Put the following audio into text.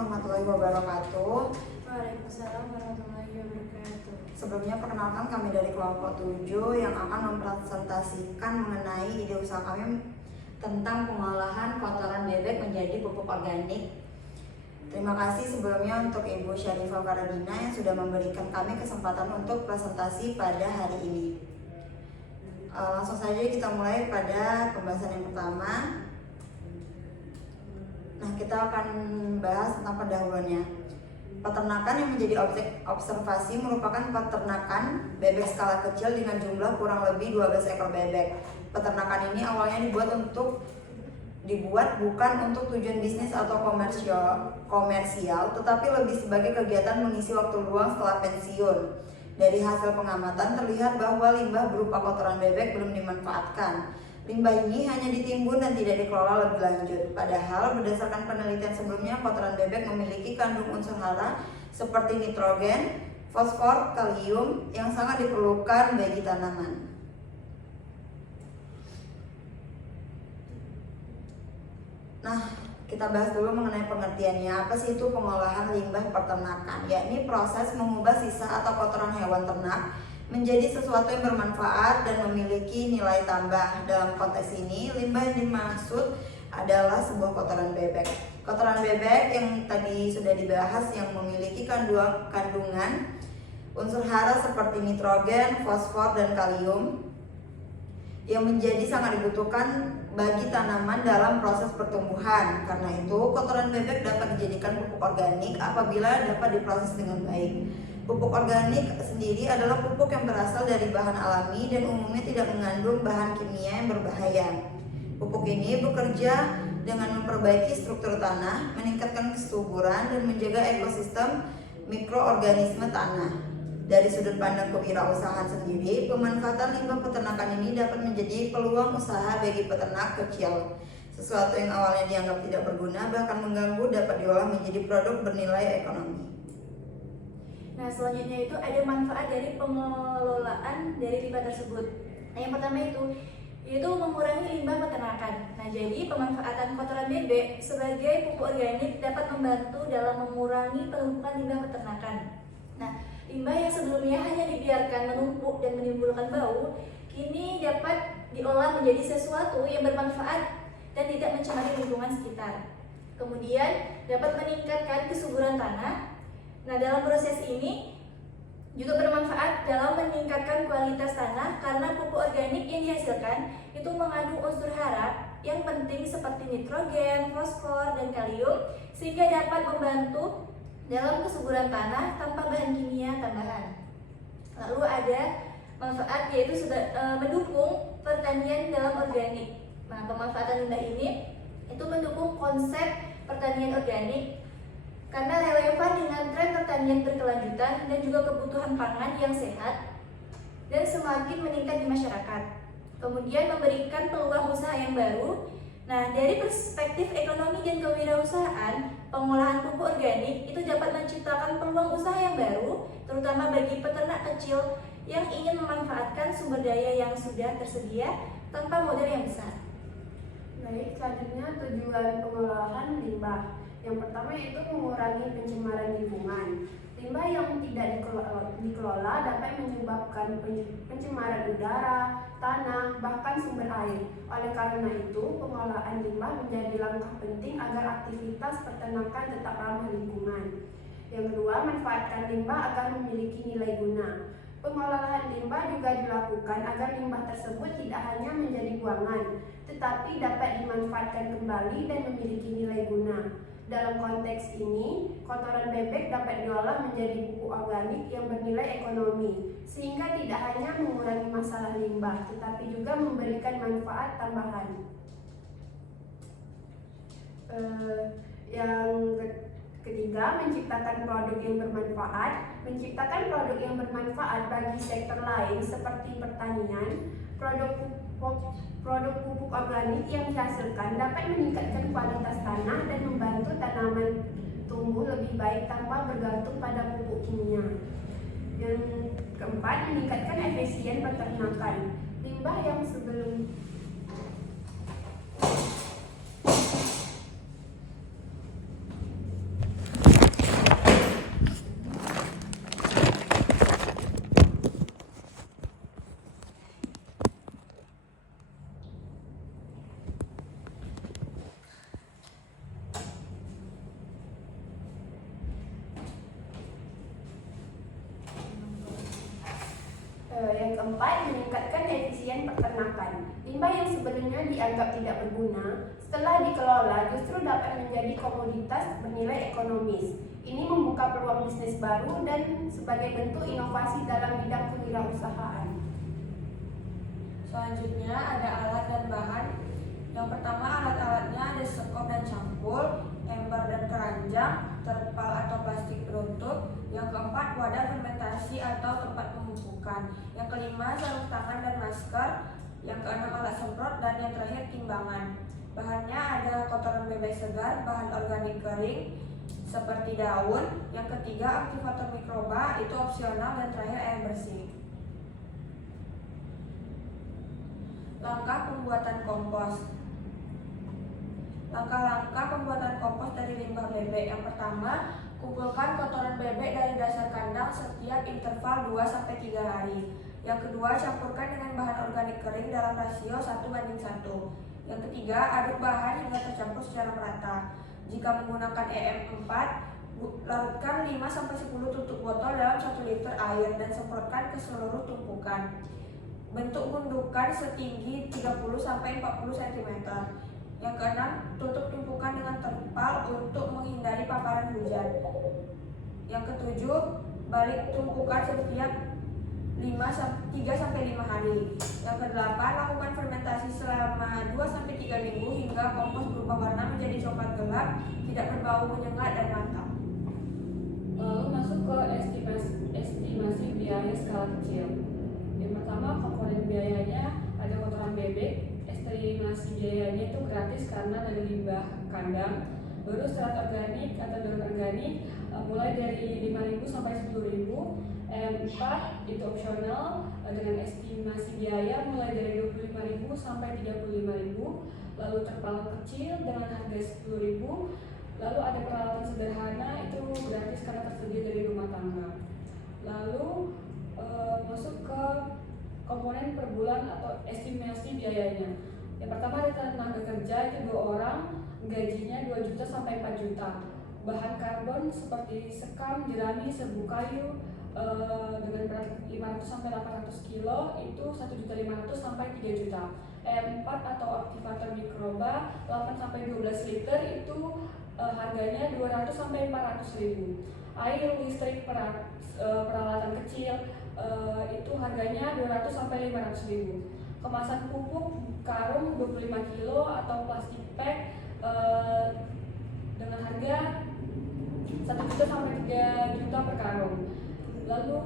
Warahmatullahi wabarakatuh. Waalaikumsalam warahmatullahi wabarakatuh. Sebelumnya perkenalkan kami dari kelompok 7 yang akan mempresentasikan mengenai ide usaha kami tentang pengolahan kotoran bebek menjadi pupuk organik. Terima kasih sebelumnya untuk Ibu Syarifah Faradina yang sudah memberikan kami kesempatan untuk presentasi pada hari ini. Langsung saja kita mulai pada pembahasan yang pertama. Nah, kita akan bahas tentang pendahuluannya. Peternakan yang menjadi objek observasi merupakan peternakan bebek skala kecil dengan jumlah kurang lebih 12 ekor bebek. Peternakan ini awalnya dibuat bukan untuk tujuan bisnis atau komersial, tetapi lebih sebagai kegiatan mengisi waktu luang setelah pensiun. Dari hasil pengamatan terlihat bahwa limbah berupa kotoran bebek belum dimanfaatkan. Limbah ini hanya ditimbun dan tidak dikelola lebih lanjut. Padahal berdasarkan penelitian sebelumnya, kotoran bebek memiliki kandung unsur hara seperti nitrogen, fosfor, kalium yang sangat diperlukan bagi tanaman. Nah, kita bahas dulu mengenai pengertiannya. Apa sih itu pengolahan limbah peternakan? Yakni proses mengubah sisa atau kotoran hewan ternak menjadi sesuatu yang bermanfaat dan memiliki nilai tambah. Dalam konteks ini, limbah yang dimaksud adalah sebuah kotoran bebek. Kotoran bebek yang tadi sudah dibahas yang memiliki kandungan unsur hara seperti nitrogen, fosfor, dan kalium yang menjadi sangat dibutuhkan bagi tanaman dalam proses pertumbuhan. Karena itu, kotoran bebek dapat dijadikan pupuk organik apabila dapat diproses dengan baik. Pupuk organik sendiri adalah pupuk yang berasal dari bahan alami dan umumnya tidak mengandung bahan kimia yang berbahaya. Pupuk ini bekerja dengan memperbaiki struktur tanah, meningkatkan kesuburan, dan menjaga ekosistem mikroorganisme tanah. Dari sudut pandang kewirausahaan sendiri, pemanfaatan limbah peternakan ini dapat menjadi peluang usaha bagi peternak kecil. Sesuatu yang awalnya dianggap tidak berguna bahkan mengganggu dapat diolah menjadi produk bernilai ekonomi. Nah, selanjutnya itu ada manfaat dari pengelolaan dari limbah tersebut. Nah, yang pertama yaitu mengurangi limbah peternakan. Nah, jadi pemanfaatan kotoran bebek sebagai pupuk organik dapat membantu dalam mengurangi penumpukan limbah peternakan. Nah, limbah yang sebelumnya hanya dibiarkan menumpuk dan menimbulkan bau, kini dapat diolah menjadi sesuatu yang bermanfaat dan tidak mencemari lingkungan sekitar. Kemudian dapat meningkatkan kesuburan tanah. Nah, dalam proses ini juga bermanfaat dalam meningkatkan kualitas tanah karena pupuk organik yang dihasilkan itu mengandung unsur hara yang penting seperti nitrogen, fosfor, dan kalium sehingga dapat membantu dalam kesuburan tanah tanpa bahan kimia tambahan. Lalu ada manfaat yaitu mendukung pertanian dalam organik. Nah, pemanfaatan limbah ini itu mendukung konsep pertanian organik karena relevan dengan tren pertanian berkelanjutan dan juga kebutuhan pangan yang sehat dan semakin meningkat di masyarakat. Kemudian memberikan peluang usaha yang baru. Nah, dari perspektif ekonomi dan kewirausahaan, pengolahan pupuk organik itu dapat menciptakan peluang usaha yang baru, terutama bagi peternak kecil yang ingin memanfaatkan sumber daya yang sudah tersedia tanpa modal yang besar. Baik, selanjutnya tujuan pengolahan limbah. Yang pertama yaitu mengurangi pencemaran lingkungan. Limbah yang tidak dikelola dapat menyebabkan pencemaran udara, tanah, bahkan sumber air. Oleh karena itu, pengolahan limbah menjadi langkah penting agar aktivitas peternakan tetap ramah lingkungan. Yang kedua, manfaatkan limbah agar memiliki nilai guna. Pengolahan limbah juga dilakukan agar limbah tersebut tidak hanya menjadi buangan, tetapi dapat dimanfaatkan kembali dan memiliki nilai guna. Dalam konteks ini, kotoran bebek dapat diolah menjadi pupuk organik yang bernilai ekonomi, sehingga tidak hanya mengurangi masalah limbah, tetapi juga memberikan manfaat tambahan. Yang ketiga, menciptakan produk yang bermanfaat. Menciptakan produk yang bermanfaat bagi sektor lain seperti pertanian, produk pupuk organik yang dihasilkan dapat meningkatkan kualitas tanah dan membantu tanaman tumbuh lebih baik tanpa bergantung pada pupuk kimia. Yang keempat, meningkatkan efisien peternakan. Limbah yang sebelum keempat, meningkatkan efisien peternakan. Limbah yang sebelumnya dianggap tidak berguna, setelah dikelola justru dapat menjadi komoditas bernilai ekonomis. Ini membuka peluang bisnis baru dan sebagai bentuk inovasi dalam bidang kewirausahaan. Selanjutnya ada alat dan bahan. Yang pertama, alat-alatnya ada sekop dan cangkul, ember dan keranjang, terpal atau plastik penutup. Yang keempat, wadah fermentasi atau tempat pemumpukan. Yang kelima, sarung tangan dan masker. Yang keenam, alat semprot. Dan yang terakhir, timbangan. Bahannya ada kotoran bebek segar, bahan organik kering seperti daun. Yang ketiga, aktivator mikroba, itu opsional. Dan terakhir, air bersih. Langkah pembuatan kompos. Langkah-langkah pembuatan kompos dari limbah bebek. Yang pertama, kumpulkan kotoran bebek dari dasar kandang setiap interval 2-3 hari. Yang kedua, campurkan dengan bahan organik kering dalam rasio 1:1. Yang ketiga, aduk bahan hingga tercampur secara merata. Jika menggunakan EM4, larutkan 5-10 tutup botol dalam 1 liter air dan semprotkan ke seluruh tumpukan. Bentuk gundukan setinggi 30-40 cm. Yang keenam, tutup tumpukan dengan terpal untuk menghindari paparan hujan. Yang ketujuh, balik tumpukan setiap 3-5 hari. Yang kedelapan, lakukan fermentasi selama 2-3 minggu hingga kompos berubah warna menjadi coklat gelap, tidak berbau menyengat dan matang. Lalu masuk ke estimasi biaya skala kecil. Yang pertama, komponen biayanya ada kotoran bebek. Estimasi biayanya itu gratis karena dari limbah kandang. Baru serat organik atau daun organik mulai dari 5.000 sampai 10.000. M4 itu opsional dengan estimasi biaya mulai dari 25.000 sampai 35.000. Lalu terpal kecil dengan harga 10.000. Lalu ada peralatan sederhana itu gratis karena tersedia dari rumah tangga. Lalu masuk ke komponen per bulan atau estimasi biayanya. Yang pertama ada tenaga kerja itu 2 orang, gajinya 2 juta sampai 4 juta. Bahan karbon seperti sekam, jerami, serbu kayu dengan berat 500 sampai 800 kilo itu 1.500.000 sampai 3 juta. E4 atau aktivator mikroba 8 sampai 12 liter itu harganya 200 sampai 400.000. Air listrik peralatan kecil itu harganya 200 sampai 500.000. Kemasan pupuk karung 25 kilo atau plastik pack dengan harga 1 juta sampai 3 juta per karung. Lalu